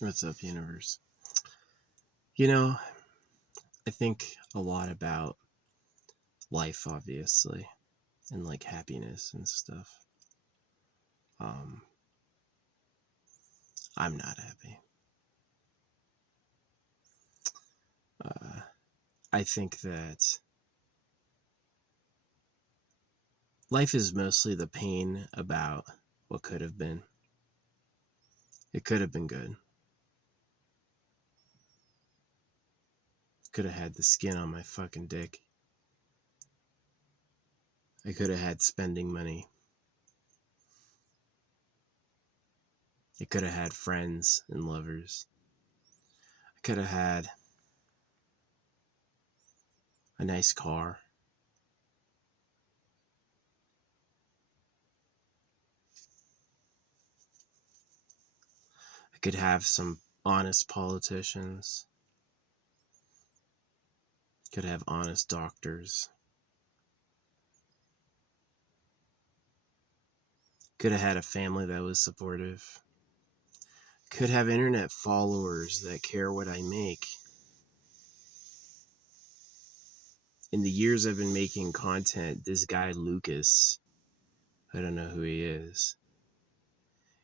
What's up, universe? You know, I think a lot about life, obviously, and like happiness and stuff. Um, I'm not happy. Uh, I think that life is mostly the pain about what could have been. It could have been good. Could have had the skin on my fucking dick. I could have had spending money. I could have had friends and lovers. I could have had a nice car. I could have some honest politicians. Could have honest doctors. Could have had a family that was supportive. Could have internet followers that care what I make. In the years I've been making content, this guy Lucas, I don't know who he is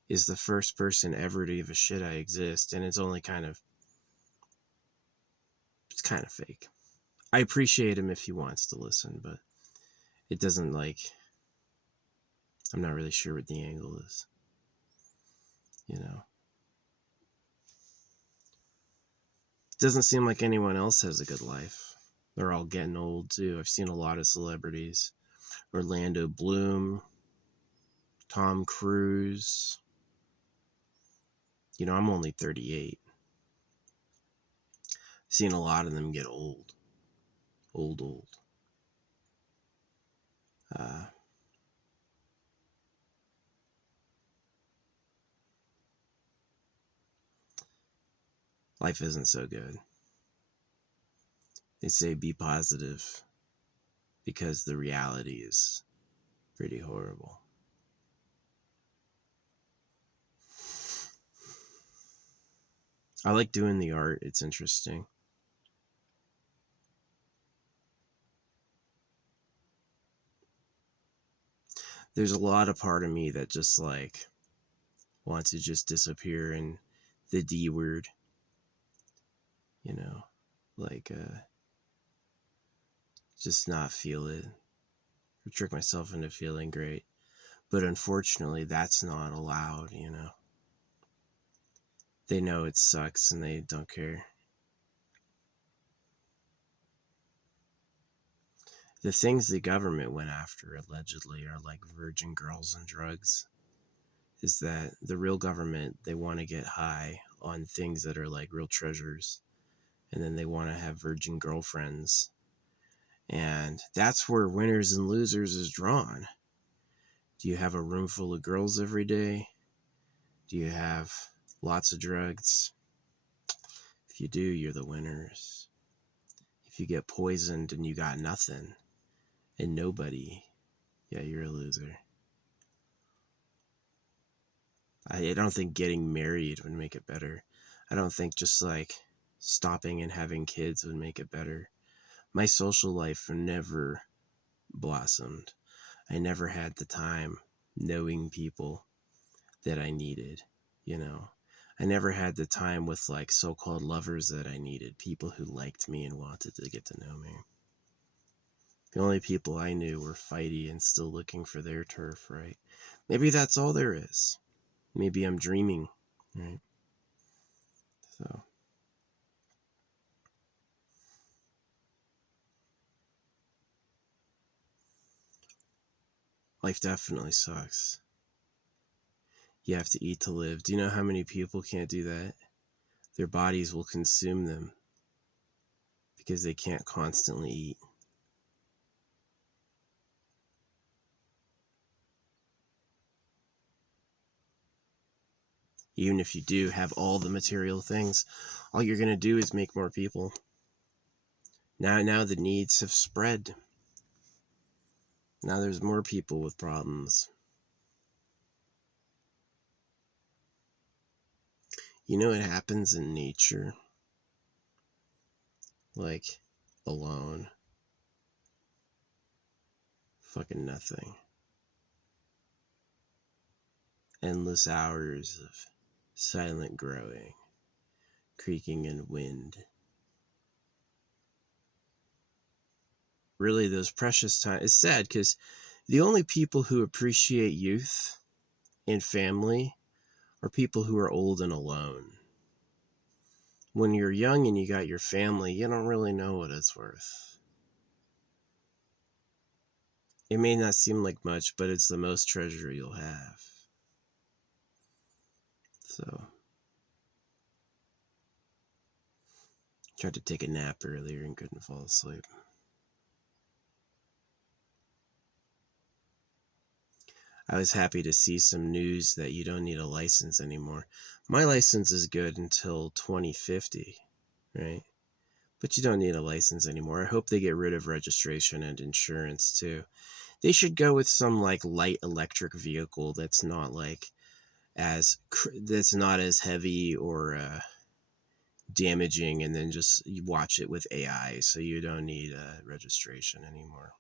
the first person ever to give a shit I exist, and it's kind of fake. I appreciate him if he wants to listen, but it doesn't I'm not really sure what the angle is. You know, it doesn't seem like anyone else has a good life. They're all getting old too. I've seen a lot of celebrities. Orlando Bloom, Tom Cruise. I'm only 38. Seen a lot of them get old. Old. Uh, Life isn't so good. They say be positive because the reality is pretty horrible. I like doing the art. It's interesting. There's a lot of part of me that just wants to just disappear in the D word. Like just not feel it. Or trick myself into feeling great. But unfortunately, that's not allowed, They know it sucks and they don't care. The things the government went after, allegedly, are like virgin girls and drugs. Is that the real government, they want to get high on things that are like real treasures. And then they want to have virgin girlfriends. And that's where winners and losers is drawn. Do you have a room full of girls every day? Do you have lots of drugs? If you do, you're the winners. If you get poisoned and you got nothing and nobody, yeah, you're a loser. I don't think getting married would make it better. I don't think just stopping and having kids would make it better. My social life never blossomed. I never had the time knowing people that I needed, I never had the time with so-called lovers that I needed, people who liked me and wanted to get to know me. The only people I knew were fighty and still looking for their turf, right? Maybe that's all there is. Maybe I'm dreaming, right? So life definitely sucks. You have to eat to live. Do you know how many people can't do that? Their bodies will consume them because they can't constantly eat. Even if you do have all the material things, all you're going to do is make more people. Now the needs have spread. Now there's more people with problems. You know what happens in nature? Like, alone. Fucking nothing. Endless hours of silent growing, creaking in wind. Really, those precious times. It's sad because the only people who appreciate youth and family are people who are old and alone. When you're young and you got your family, you don't really know what it's worth. It may not seem like much, but it's the most treasure you'll have. So, tried to take a nap earlier and couldn't fall asleep. I was happy to see some news that you don't need a license anymore. My license is good until 2050, right? But you don't need a license anymore. I hope they get rid of registration and insurance too. They should go with some like light electric vehicle that's not like that's not as heavy or damaging, and then just you watch it with AI so you don't need registration anymore.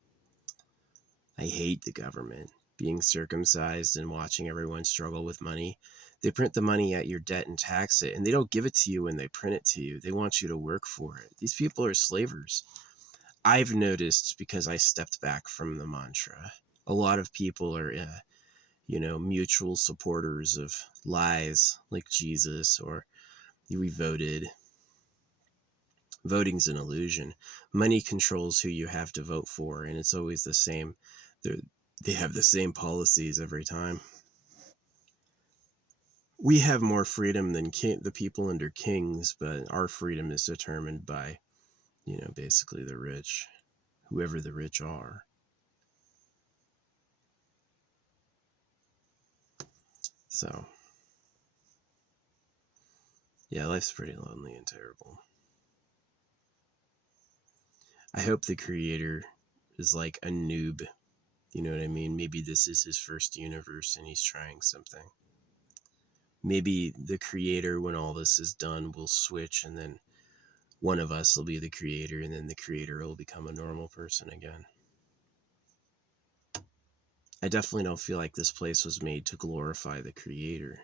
I hate the government. Being circumcised and watching everyone struggle with money. They print the money at your debt and tax it, and they don't give it to you when they print it to you. They want you to work for it. These people are slavers. I've noticed, because I stepped back from the mantra, a lot of people are, mutual supporters of lies like Jesus, or we voted. Voting's an illusion. Money controls who you have to vote for, and it's always the same. They have the same policies every time. We have more freedom than the people under kings, but our freedom is determined by, basically the rich, whoever the rich are. So, yeah, life's pretty lonely and terrible. I hope the creator is like a noob. You know what I mean? Maybe this is his first universe and he's trying something. Maybe the creator, when all this is done, will switch, and then one of us will be the creator, and then the creator will become a normal person again. I definitely don't feel like this place was made to glorify the creator.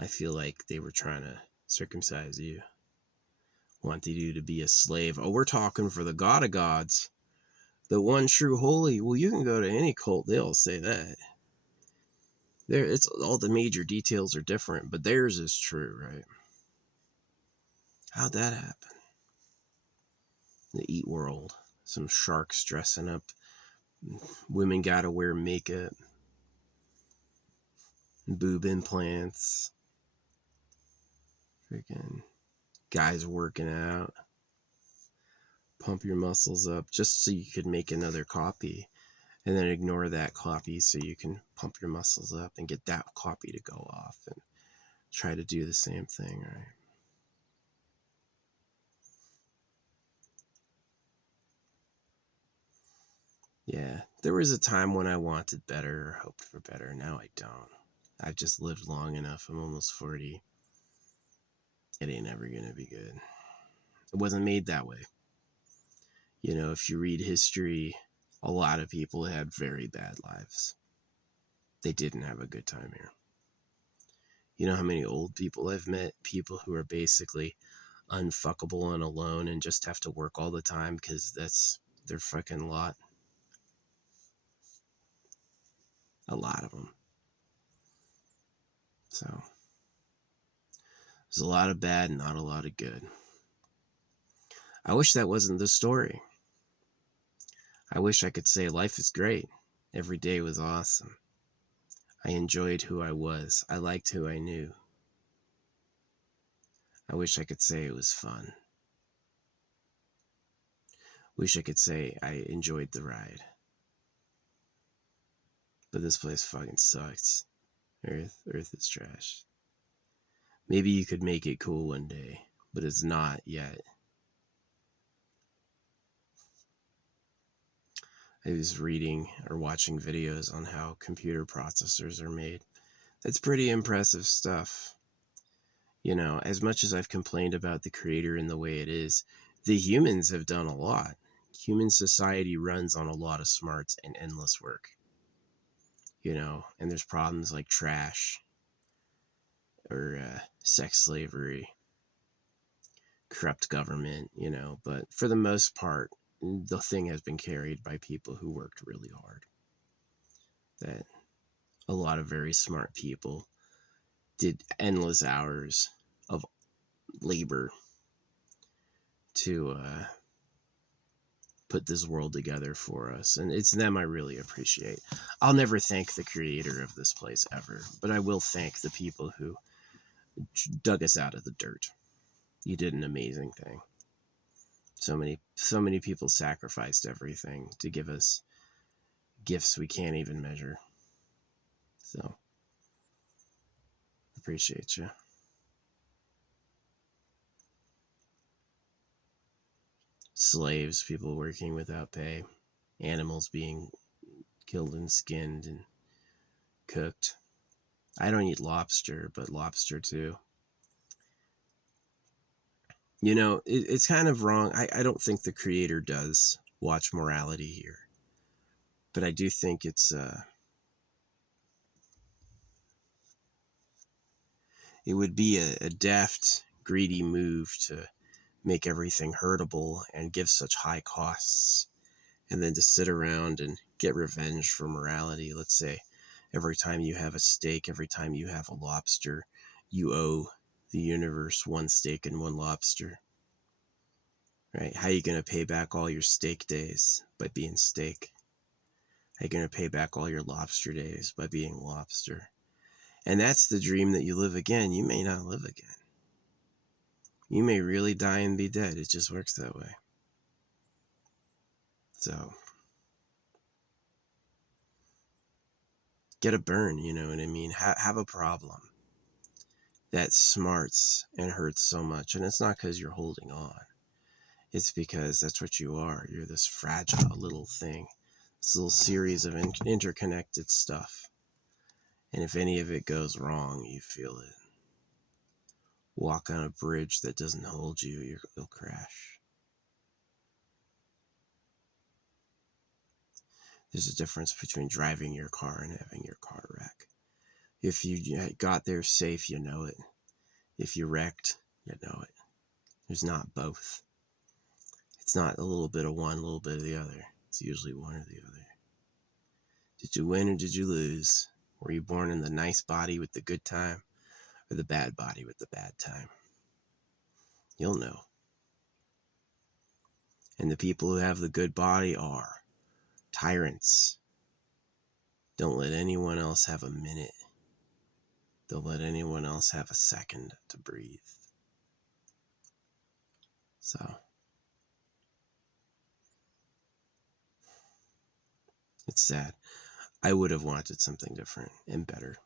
I feel like they were trying to circumcise you. Wanted you to be a slave. Oh, we're talking for the God of gods. The one true holy. Well, you can go to any cult, they'll say that. It's all the major details are different, but theirs is true, right? How'd that happen? The eat world. Some sharks dressing up. Women gotta wear makeup. Boob implants. Freaking guys working out. Pump your muscles up just so you could make another copy, and then ignore that copy so you can pump your muscles up and get that copy to go off and try to do the same thing, right? Yeah, there was a time when I wanted better or hoped for better. Now I don't. I've just lived long enough. I'm almost 40. It ain't ever gonna be good. It wasn't made that way. If you read history, a lot of people had very bad lives. They didn't have a good time here. You know how many old people I've met? People who are basically unfuckable and alone and just have to work all the time because that's their fucking lot. A lot of them. So, there's a lot of bad, not a lot of good. I wish that wasn't the story. I wish I could say life is great. Every day was awesome. I enjoyed who I was. I liked who I knew. I wish I could say it was fun. Wish I could say I enjoyed the ride. But this place fucking sucks. Earth is trash. Maybe you could make it cool one day, but it's not yet. I was reading or watching videos on how computer processors are made. It's pretty impressive stuff. You know, as much as I've complained about the creator and the way it is, the humans have done a lot. Human society runs on a lot of smarts and endless work, you know, and there's problems like trash or sex slavery, corrupt government, you know, but for the most part, the thing has been carried by people who worked really hard. That a lot of very smart people did endless hours of labor to put this world together for us, and it's them I really appreciate. I'll never thank the creator of this place ever, but I will thank the people who dug us out of the dirt. You did an amazing thing. So many people sacrificed everything to give us gifts we can't even measure. So appreciate you. Slaves, people working without pay, animals being killed and skinned and cooked. I don't eat lobster, but lobster too. You know, it's kind of wrong. I don't think the creator does watch morality here, but I do think it would be a daft, greedy move to make everything hurtable and give such high costs, and then to sit around and get revenge for morality. Let's say every time you have a steak, every time you have a lobster, you owe the universe one steak and one lobster. Right? How are you going to pay back all your steak days? By being steak. How are you going to pay back all your lobster days? By being lobster. And that's the dream that you live again. You may not live again. You may really die and be dead. It just works that way. So, get a burn, you know what I mean? Have a problem that smarts and hurts so much. And it's not because you're holding on. It's because that's what you are. You're this fragile little thing. This little series of interconnected stuff. And if any of it goes wrong, you feel it. Walk on a bridge that doesn't hold you, you'll crash. There's a difference between driving your car and having your car wreck. If you got there safe, you know it. If you wrecked, you know it. There's not both. It's not a little bit of one, a little bit of the other. It's usually one or the other. Did you win or did you lose? Were you born in the nice body with the good time or the bad body with the bad time? You'll know. And the people who have the good body are tyrants. Don't let anyone else have a minute. Don't let anyone else have a second to breathe. So, it's sad. I would have wanted something different and better,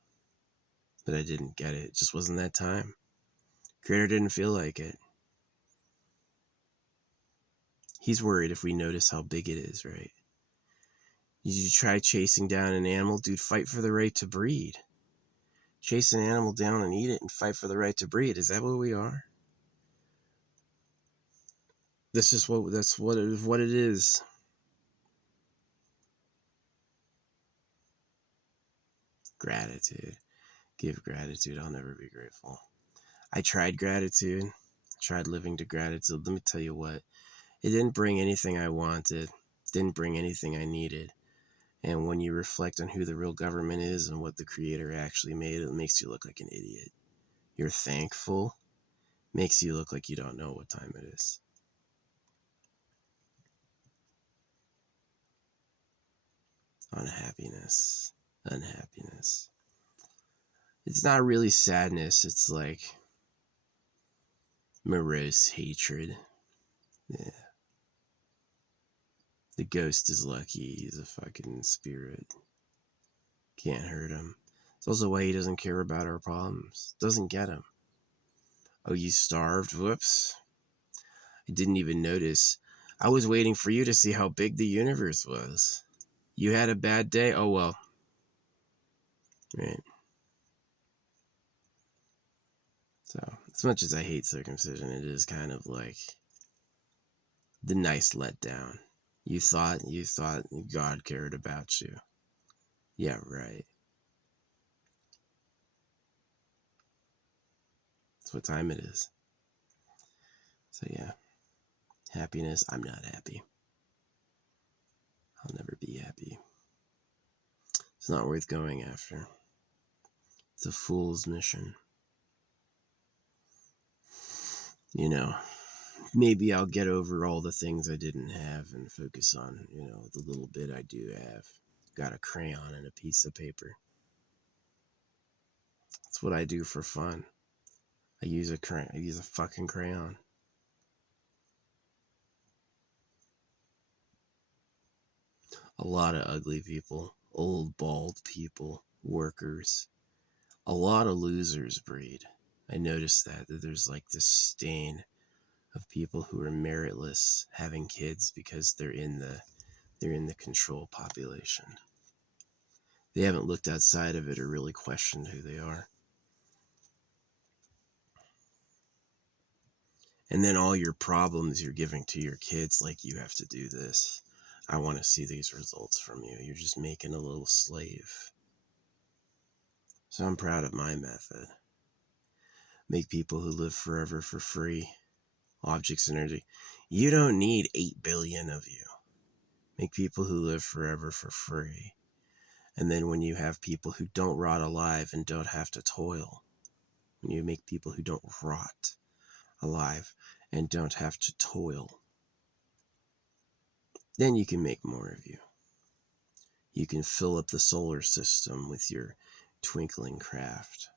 but I didn't get it. It just wasn't that time. Creator didn't feel like it. He's worried if we notice how big it is, right? You try chasing down an animal, dude, fight for the right to breed. Chase an animal down and eat it and fight for the right to breed. Is that what we are? That's what it is. Gratitude. Give gratitude. I'll never be grateful. I tried gratitude. Tried living to gratitude. Let me tell you what. It didn't bring anything I wanted. Didn't bring anything I needed. And when you reflect on who the real government is and what the creator actually made, it makes you look like an idiot. You're thankful. Makes you look like you don't know what time it is. Unhappiness. It's not really sadness. It's like morose hatred. Yeah. The ghost is lucky. He's a fucking spirit. Can't hurt him. It's also why he doesn't care about our problems. Doesn't get him. Oh, you starved? Whoops. I didn't even notice. I was waiting for you to see how big the universe was. You had a bad day? Oh, well. Right. So, as much as I hate circumcision, it is kind of like the nice letdown. You thought God cared about you. Yeah, right. That's what time it is. So yeah, happiness. I'm not happy. I'll never be happy. It's not worth going after. It's a fool's mission. You know, maybe I'll get over all the things I didn't have and focus on, the little bit I do have. Got a crayon and a piece of paper. That's what I do for fun. I use a fucking crayon. A lot of ugly people, old bald people, workers. A lot of losers breed. I noticed that there's like this stain of people who are meritless having kids because they're in the control population. They haven't looked outside of it or really questioned who they are. And then all your problems you're giving to your kids, like you have to do this. I want to see these results from you. You're just making a little slave. So I'm proud of my method. Make people who live forever for free. Objects and energy. You don't need 8 billion of you. Make people who live forever for free. And then when you have people who don't rot alive and don't have to toil, when you make people who don't rot alive and don't have to toil, then you can make more of you. You can fill up the solar system with your twinkling craft.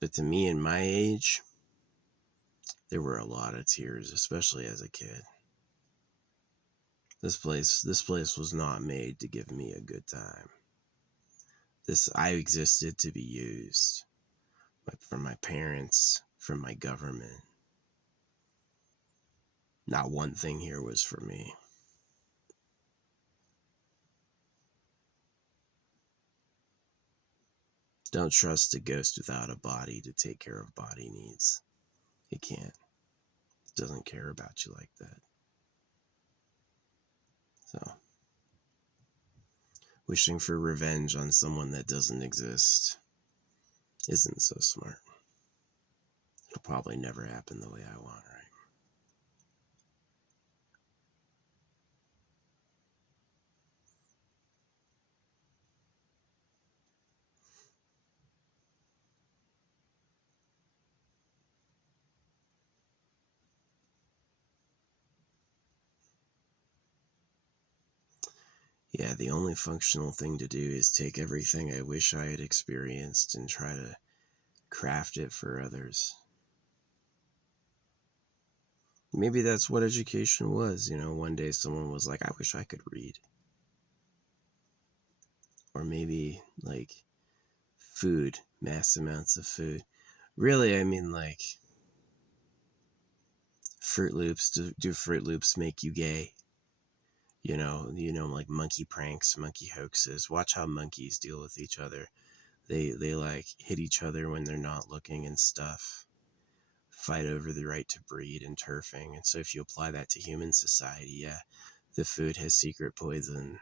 But to me, in my age, there were a lot of tears, especially as a kid. This place was not made to give me a good time. I existed to be used from my parents, from my government. Not one thing here was for me. Don't trust a ghost without a body to take care of body needs. It can't. It doesn't care about you like that. So, wishing for revenge on someone that doesn't exist isn't so smart. It'll probably never happen the way I want, right? Yeah, the only functional thing to do is take everything I wish I had experienced and try to craft it for others. Maybe that's what education was. One day someone was like, I wish I could read. Or maybe like food, mass amounts of food. Really, I mean, like Fruit Loops. Do Fruit Loops make you gay? Like monkey pranks, monkey hoaxes. Watch how monkeys deal with each other. They like hit each other when they're not looking and stuff. Fight over the right to breed and turfing. And so if you apply that to human society, yeah, the food has secret poison.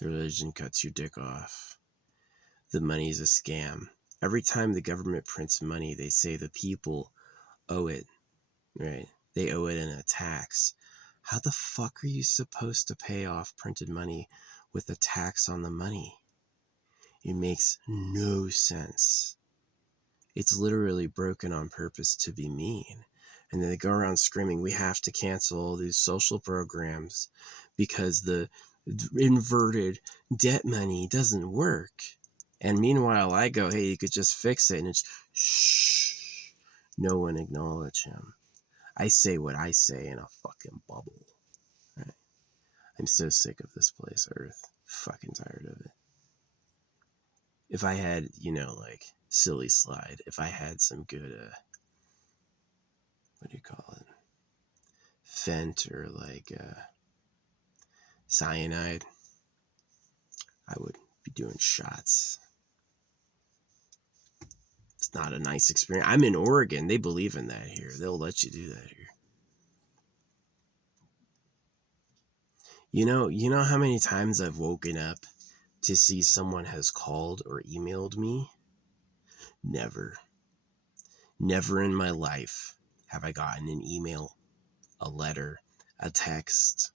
The religion cuts your dick off. The money is a scam. Every time the government prints money, they say the people owe it, right? They owe it in a tax. How the fuck are you supposed to pay off printed money with a tax on the money? It makes no sense. It's literally broken on purpose to be mean. And then they go around screaming, we have to cancel all these social programs because the inverted debt money doesn't work. And meanwhile, I go, hey, you could just fix it. And it's, shh, no one acknowledge him. I say what I say in a fucking bubble. Right? I'm so sick of this place, Earth. Fucking tired of it. If I had, like, silly slide, if I had some good, what do you call it? Fent or like cyanide, I would be doing shots. It's It's not a nice experience. I'm in Oregon. They believe in that here. They'll let you do that here. You know how many times I've woken up to see someone has called or emailed me? Never. Never in my life have I gotten an email, a letter, a text,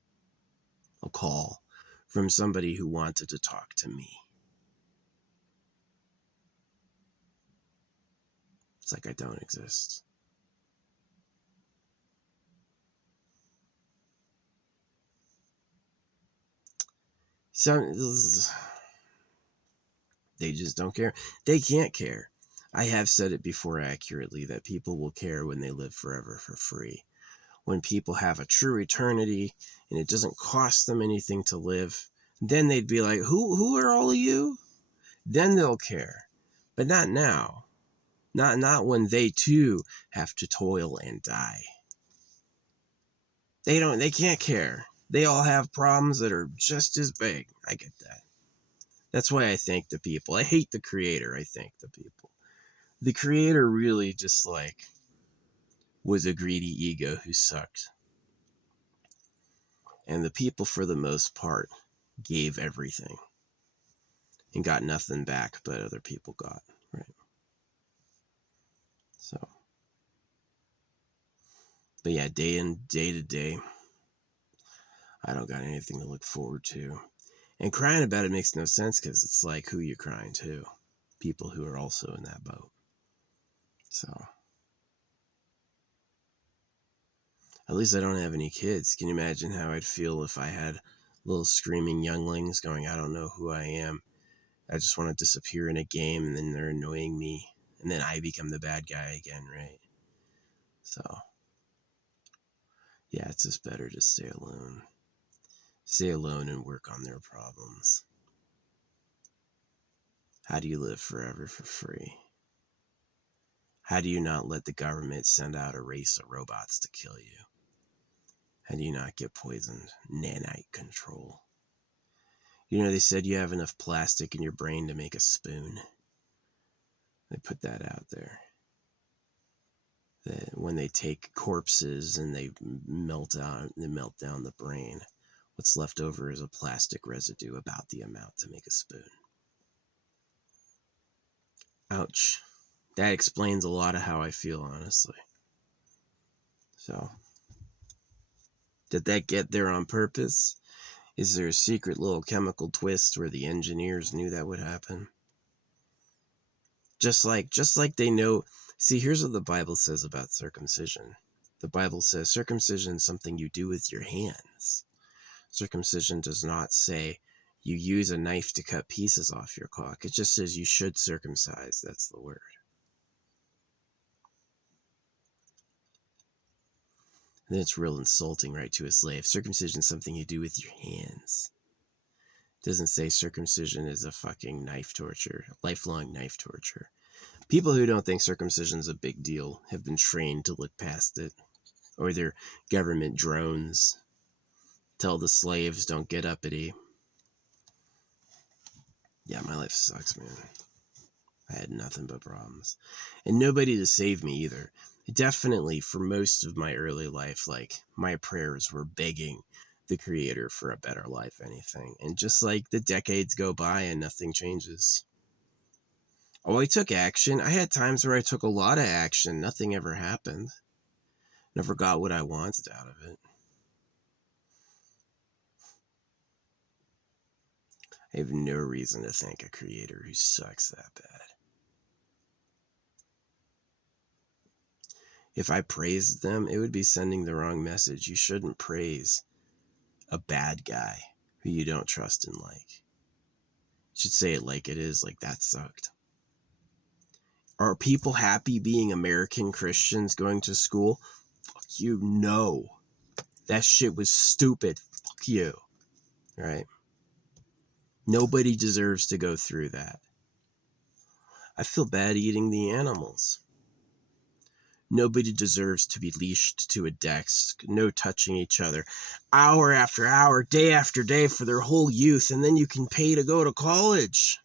a call from somebody who wanted to talk to me. It's like I don't exist. They just don't care. They can't care. I have said it before accurately that people will care when they live forever for free. When people have a true eternity and it doesn't cost them anything to live, then they'd be like, who are all of you? Then they'll care. But not now. Not when they too have to toil and die. They can't care. They all have problems that are just as big. I get that. That's why I thank the people. I hate the creator. I thank the people. The creator really just was a greedy ego who sucked. And the people, for the most part, gave everything and got nothing back but other people got, right? So, but yeah, day to day, I don't got anything to look forward to. And crying about it makes no sense because it's like, who you crying to? People who are also in that boat. So, at least I don't have any kids. Can you imagine how I'd feel if I had little screaming younglings going, I don't know who I am. I just want to disappear in a game, and then they're annoying me. And then I become the bad guy again, right? So, yeah, it's just better to stay alone. Stay alone and work on their problems. How do you live forever for free? How do you not let the government send out a race of robots to kill you? How do you not get poisoned? Nanite control. They said you have enough plastic in your brain to make a spoon. They put that out there. That when they take corpses and they melt down the brain, what's left over is a plastic residue about the amount to make a spoon. Ouch. That explains a lot of how I feel, honestly. So, did that get there on purpose? Is there a secret little chemical twist where the engineers knew that would happen? Just like they know. See, here's what the Bible says about circumcision. The Bible says circumcision is something you do with your hands. Circumcision does not say you use a knife to cut pieces off your cock. It just says you should circumcise. That's the word. And it's real insulting, right, to a slave. Circumcision is something you do with your hands. It doesn't say circumcision is a fucking knife torture, lifelong knife torture. People who don't think circumcision is a big deal have been trained to look past it. Or their government drones tell the slaves don't get uppity. Yeah, my life sucks, man. I had nothing but problems. And nobody to save me either. Definitely, for most of my early life, my prayers were begging the creator for a better life, anything. And just the decades go by and nothing changes. Oh, I took action. I had times where I took a lot of action. Nothing ever happened. Never got what I wanted out of it. I have no reason to thank a creator who sucks that bad. If I praised them, it would be sending the wrong message. You shouldn't praise a bad guy who you don't trust and like. You should say it like it is, like that sucked. Are people happy being American Christians going to school? Fuck you, no. That shit was stupid. Fuck you. Right? Nobody deserves to go through that. I feel bad eating the animals. Nobody deserves to be leashed to a desk, no touching each other, hour after hour, day after day for their whole youth, and then you can pay to go to college.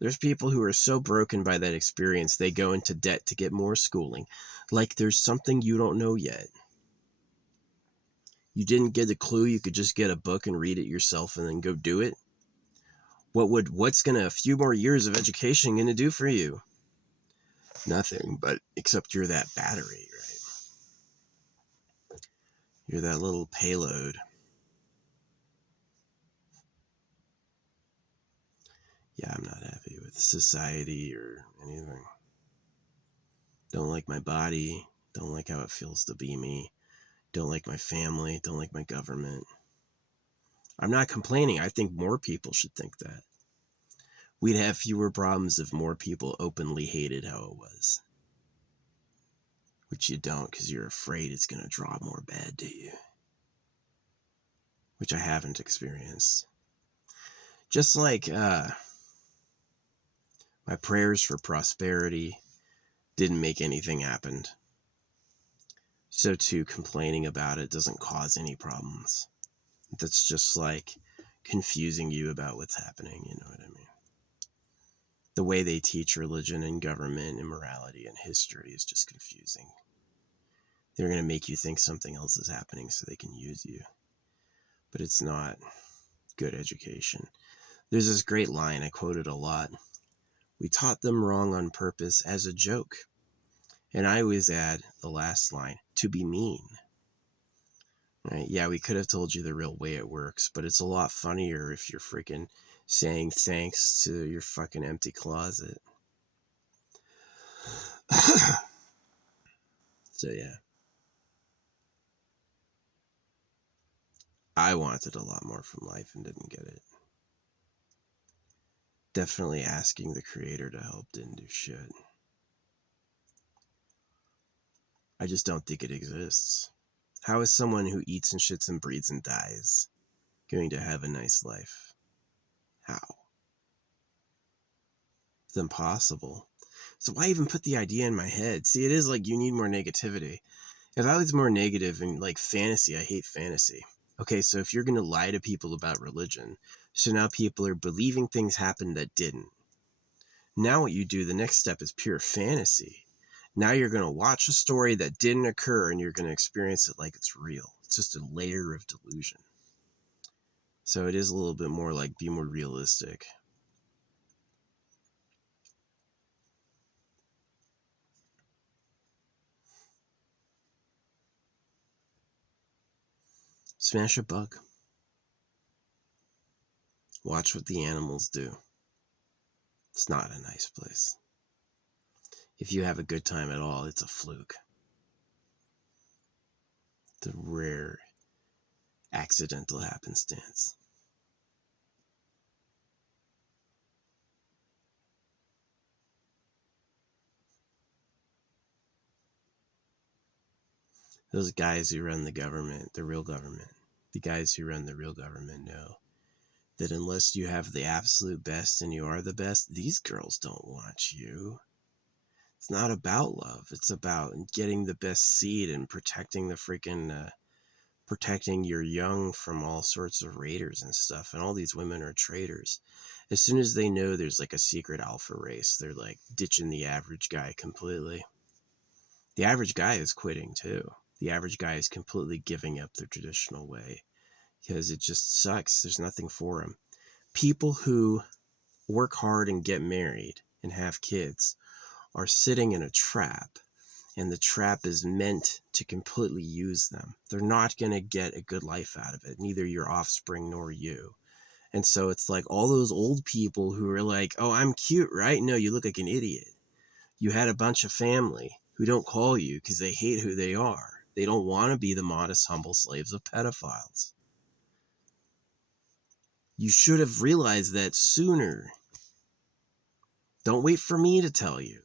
There's people who are so broken by that experience, they go into debt to get more schooling. Like there's something you don't know yet. You didn't get a clue, you could just get a book and read it yourself and then go do it. What's gonna a few more years of education gonna do for you? Nothing, but except you're that battery, right? You're that little payload. Yeah, I'm not happy with society or anything. Don't like my body. Don't like how it feels to be me. Don't like my family. Don't like my government. I'm not complaining. I think more people should think that. We'd have fewer problems if more people openly hated how it was. Which you don't, because you're afraid it's going to draw more bad to you. Which I haven't experienced. Just like my prayers for prosperity didn't make anything happen. So too, complaining about it doesn't cause any problems. That's just like confusing you about what's happening, you know what I mean? The way they teach religion and government and morality and history is just confusing. They're going to make you think something else is happening so they can use you. But it's not good education. There's this great line, I quote it a lot. We taught them wrong on purpose as a joke. And I always add the last line, to be mean. Right? Yeah, we could have told you the real way it works, but it's a lot funnier if you're freaking saying thanks to your fucking empty closet. So yeah. I wanted a lot more from life and didn't get it. Definitely asking the creator to help didn't do shit. I just don't think it exists. How is someone who eats and shits and breathes and dies going to have a nice life? How? It's impossible. So why even put the idea in my head? See, it is like you need more negativity. If I was more negative and like fantasy, I hate fantasy. Okay, so if you're going to lie to people about religion, so now people are believing things happened that didn't. Now what you do, the next step is pure fantasy. Now you're going to watch a story that didn't occur and you're going to experience it like it's real. It's just a layer of delusion. So it is a little bit more like be more realistic. Smash a bug. Watch what the animals do. It's not a nice place. If you have a good time at all, it's a fluke. The rare accidental happenstance. Those guys who run the government, the real government, the guys who run the real government know that unless you have the absolute best and you are the best, these girls don't want you. It's not about love. It's about getting the best seed and protecting the freaking, protecting your young from all sorts of raiders and stuff. And all these women are traitors. As soon as they know there's like a secret alpha race, they're like ditching the average guy completely. The average guy is quitting too. The average guy is completely giving up the traditional way because it just sucks. There's nothing for them. People who work hard and get married and have kids are sitting in a trap, and the trap is meant to completely use them. They're not going to get a good life out of it, neither your offspring nor you. And so it's like all those old people who are like, oh, I'm cute, right? No, you look like an idiot. You had a bunch of family who don't call you because they hate who they are. They don't want to be the modest, humble slaves of pedophiles. You should have realized that sooner. Don't wait for me to tell you.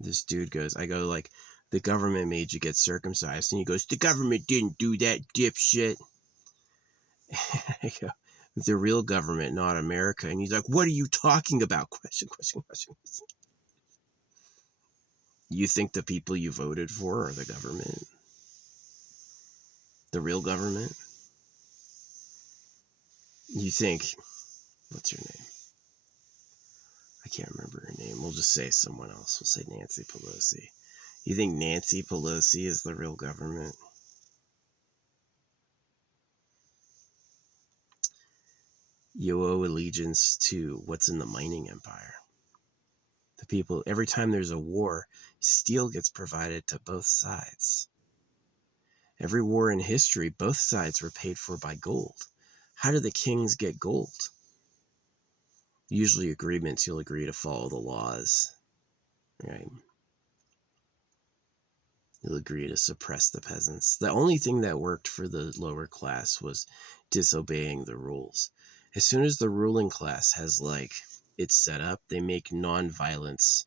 This dude goes, I go like, the government made you get circumcised. And he goes, the government didn't do that, dipshit. I go, the real government, not America. And he's like, what are you talking about? Question. You think the people you voted for are the government? The real government? You think What's her name? I can't remember her name. We'll just say someone else. We'll say Nancy Pelosi. You think Nancy Pelosi is the real government? You owe allegiance to what's in the mining empire. The people, every time there's a war, steel gets provided to both sides. Every war in history, both sides were paid for by gold. How do the kings get gold? Usually agreements, you'll agree to follow the laws, right? You'll agree to suppress the peasants. The only thing that worked for the lower class was disobeying the rules. As soon as the ruling class has it's set up, they make non-violence.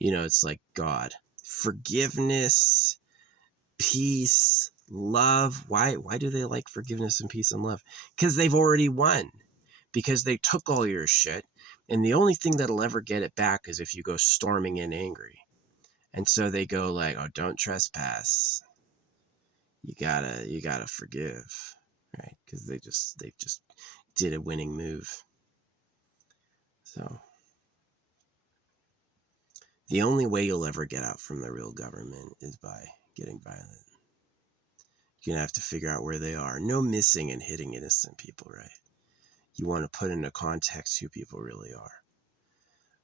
It's like God. Forgiveness, peace, love. Why do they like forgiveness and peace and love? Because they've already won. Because they took all your shit, and the only thing that'll ever get it back is if you go storming in angry. And so they go oh, don't trespass. You gotta forgive, right? Because they just did a winning move. So the only way you'll ever get out from the real government is by getting violent. You're gonna have to figure out where they are. No missing and hitting innocent people, right? You want to put into context who people really are.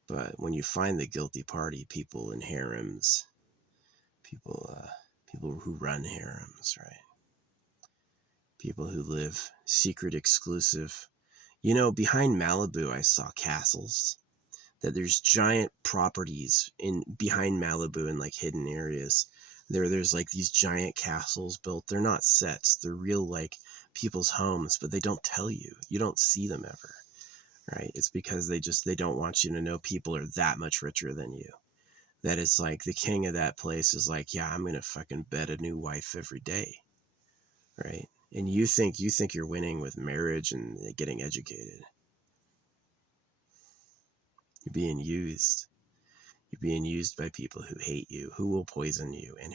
But when you find the guilty party, people in harems, people who run harems, right? People who live secret, exclusive. Behind Malibu, I saw castles. That there's giant properties behind Malibu in hidden areas. There's these giant castles built. They're not sets. They're real people's homes, but they don't tell you. You don't see them ever, right? It's because they don't want you to know people are that much richer than you. That it's the king of that place is yeah, I'm gonna fucking bet a new wife every day, right? And you think you're winning with marriage and getting educated. You're being used. You're being used by people who hate you, who will poison you, and